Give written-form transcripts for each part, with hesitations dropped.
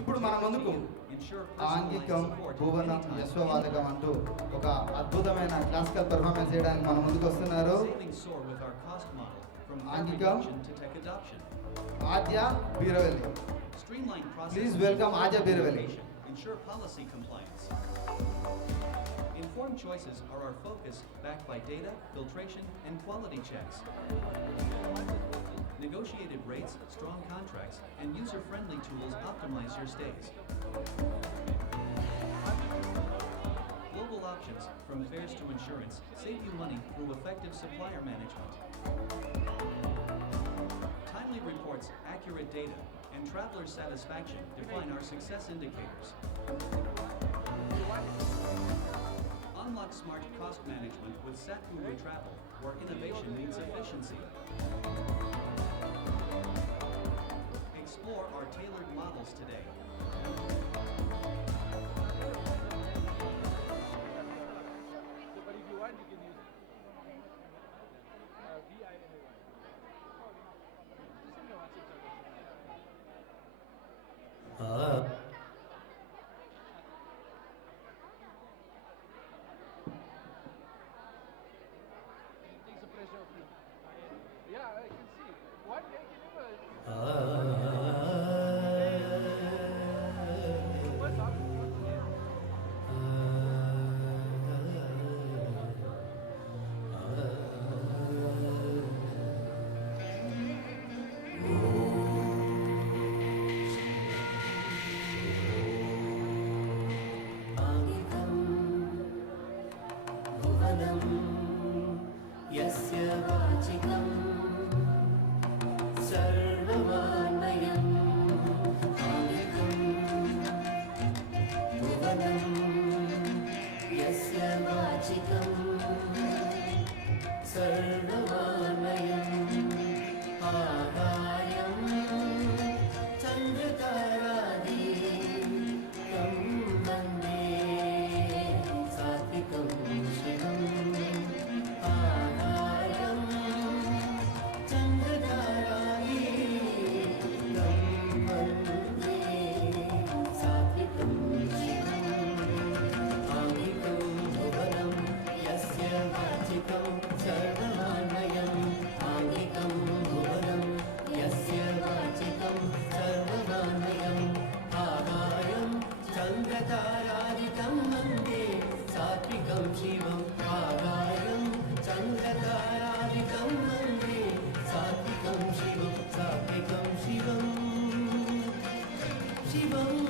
ఇప్పుడు మన ముందుకు ఆంగికం భువనం యశ్వవాదకం అంటూ ఒక అద్భుతమైన క్లాసికల్ పెర్ఫార్మెన్స్ చేయడానికి మన ముందుకు వస్తున్నారు. ఆంగికం Aadya Beeravelli. Please welcome Aadya Beeravelli. Ensure policy compliance. Informed choices are our focus, backed by data, filtration, and quality checks. Negotiated rates, strong contracts, and user-friendly tools optimize your stays. Global options, from fares to insurance, save you money through effective supplier management. Timely reports, accurate data, and traveler satisfaction define our success indicators. Unlock smart cost management with Satguru Travel, where innovation meets efficiency. Explore our tailored models today. But if you want, you can use VINAY. Takes the pressure off you. Yeah, I can see. What? I can never. What's up? यस्य वाचिकं सर्वमान्मयम् आदिकं भुवनं यस्य वाचिकं सर्वमान्मयम् आहार्यं चन्द्रतारादि तं वन्दे सात्विकं शिवम् चन्द्रतारादिकं वन्दे सात्विकं शिवम् आगायं चन्द्रतारादिकं वन्दे सात्विकं शिवं सात्विकं शिवम् शिवम्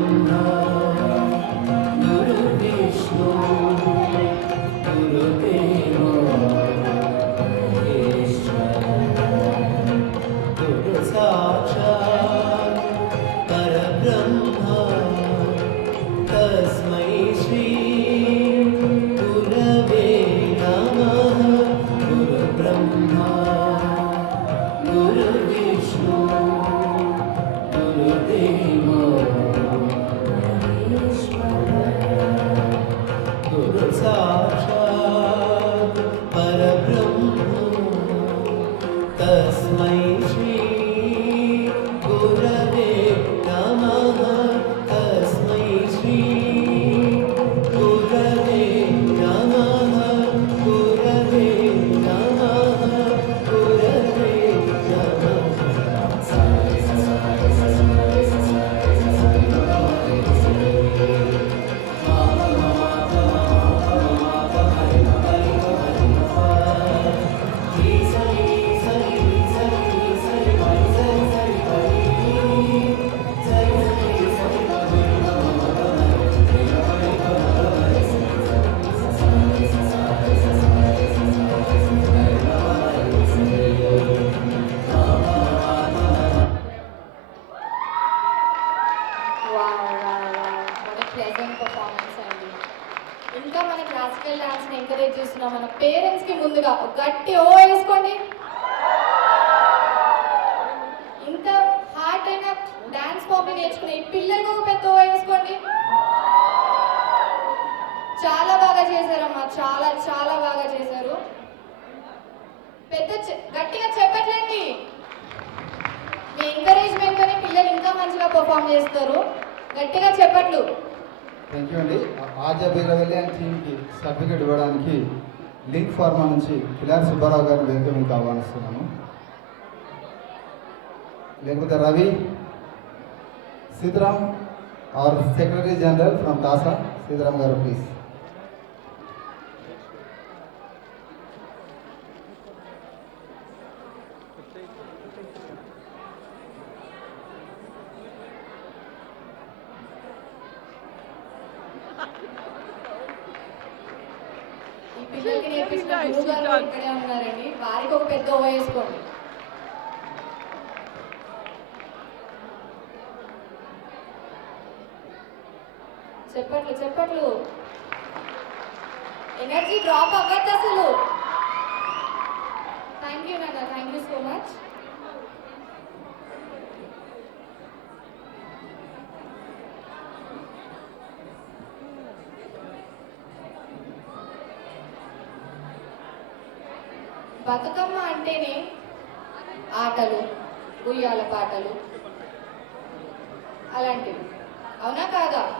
ब्रह्मा गुरुर्विष्णु गुरुर्देवो गुरु साक्षात् परब्रह्म तस्मै श्री गुरवे नमः गुरु ब्रह्मा गुरुर्विष्णु गुरुर्देवो गुरु साक्षात् परब्रह्म तस्मै श्री गुरवे नमः तस्मै श्री गुरवे नमः गुरवे नमः गुरवे What a pleasant performance అండి. ఇంకా మన క్లాసికల్ డాన్స్ని ఎంకరేజ్ చేస్తున్న మన పేరెంట్స్కి ముందుగా ఒక గట్టి ఓ వేసుకోండి. ఇంత హార్ట్ అయిన డాన్స్ ఫామ్ని నేర్చుకునే ఈ పిల్లలకు ఒక పెద్ద ఓ వేసుకోండి. చాలా బాగా చేశారమ్మా, చాలా చాలా బాగా చేశారు. గట్టిగా చెప్పట్లేండి. మీ ఎంకరేజ్మెంట్తోనే పిల్లలు ఇంకా మంచిగా పర్ఫామ్ చేస్తారు. గట్టిగా చెప్పట్లు. థ్యాంక్ యూ అండి. ఆర్జే బీరవల్లి అండ్ టీమ్కి సర్టిఫికేట్ ఇవ్వడానికి లింక్ ఫార్మా నుంచి కిలారి సుబ్బారావు గారిని వేదిక మీకు ఆహ్వానిస్తున్నాను. లేకపోతే Ravi Sitaram R secretary general from TASA Sitaram గారు ప్లీజ్. ఈ పిల్లలకి నేర్పించిన గురువు గారు ఇక్కడే ఉన్నారండి. వారికి ఒక పెద్ద ఓ వేసుకోండి. చెప్పట్లు చెప్పట్లు. ఎనర్జీ డ్రాప్ అవ్వద్దు అసలు. థ్యాంక్ యూ నాన్న, thank you so much. Bathukamma అంటేనే ఆటలు, ఉయ్యాల పాటలు అలాంటివి, అవునా కాదా?